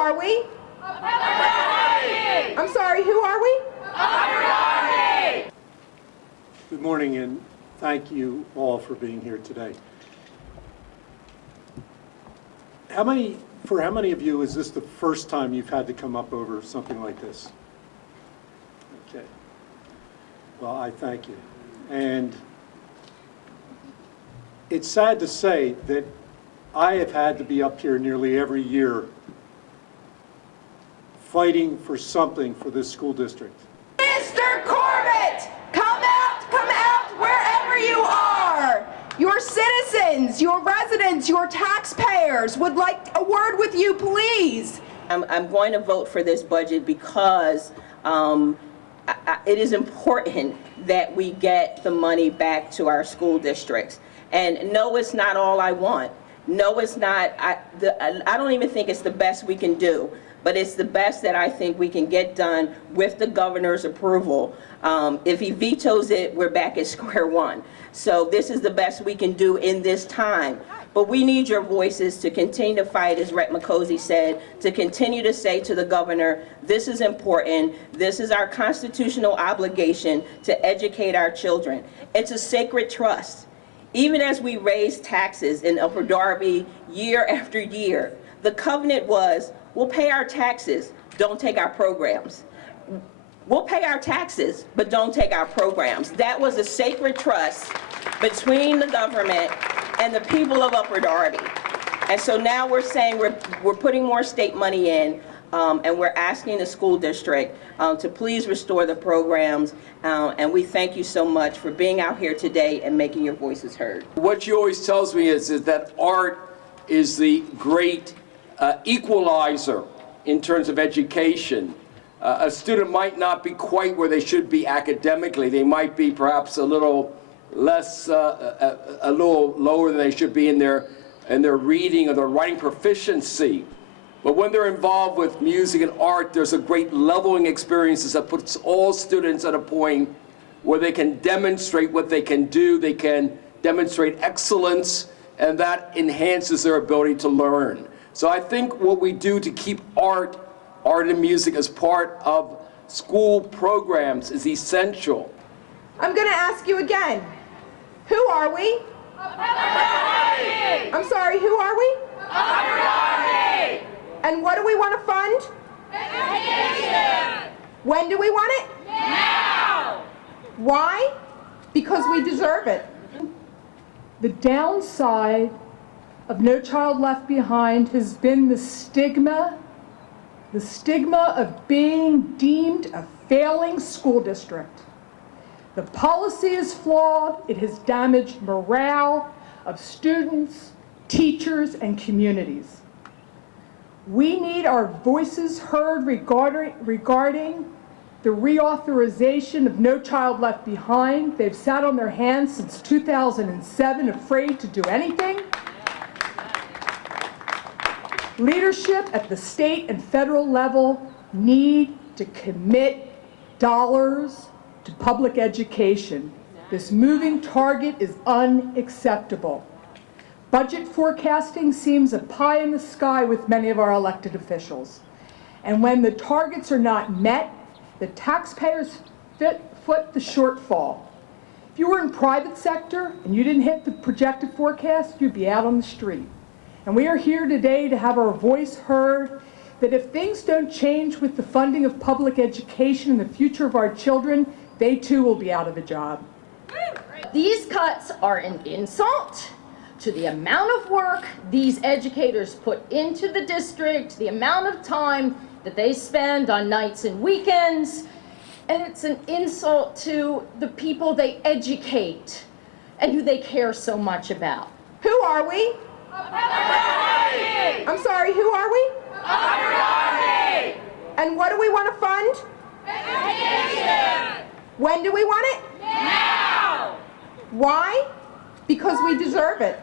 are we? I'm sorry, who are we? Good morning, and thank you all for being here today. For how many of you is this the first time you've had to come up over something like this? Okay. Well, I thank you. And it's sad to say that I have had to be up here nearly every year fighting for something for this school district. Mr. Corbett, come out wherever you are. Your citizens, your residents, your taxpayers would like a word with you, please. I'm going to vote for this budget because it is important that we get the money back to our school districts. And no, it's not all I want. No, it's not. I don't even think it's the best we can do, but it's the best that I think we can get done with the governor's approval. If he vetoes it, we're back at square one. So this is the best we can do in this time. But we need your voices to continue to fight, as Rep. McCosey said, to continue to say to the governor, this is important, this is our constitutional obligation to educate our children. It's a sacred trust. Even as we raise taxes in Upper Darby year after year, the covenant was, we'll pay our taxes, don't take our programs. We'll pay our taxes, but don't take our programs. That was a sacred trust between the government and the people of Upper Darby. And so now we're saying we're putting more state money in, and we're asking the school district to please restore the programs. And we thank you so much for being out here today and making your voices heard. What she always tells me is that art is the great equalizer in terms of education. A student might not be quite where they should be academically. They might be perhaps a little less, a little lower than they should be in their reading or their writing proficiency. But when they're involved with music and art, there's a great leveling experience that puts all students at a point where they can demonstrate what they can do, they can demonstrate excellence, and that enhances their ability to learn. So I think what we do to keep art and music as part of school programs is essential. I'm going to ask you again. Who are we? I'm sorry, who are we? And what do we want to fund? Education! When do we want it? Now! Why? Because we deserve it. The downside of No Child Left Behind has been the stigma of being deemed a failing school district. The policy is flawed. It has damaged morale of students, teachers, and communities. We need our voices heard regarding the reauthorization of No Child Left Behind. They've sat on their hands since 2007, afraid to do anything. Leadership at the state and federal level need to commit dollars to public education. This moving target is unacceptable. Budget forecasting seems a pie in the sky with many of our elected officials. And when the targets are not met, the taxpayers foot the shortfall. If you were in private sector and you didn't hit the projected forecast, you'd be out on the street. And we are here today to have our voice heard that if things don't change with the funding of public education and the future of our children, they too will be out of a job. These cuts are an insult to the amount of work these educators put into the district, the amount of time that they spend on nights and weekends, and it's an insult to the people they educate and who they care so much about. Who are we? I'm sorry, who are we? And what do we want to fund? Education! When do we want it? Now! Why? Because we deserve it.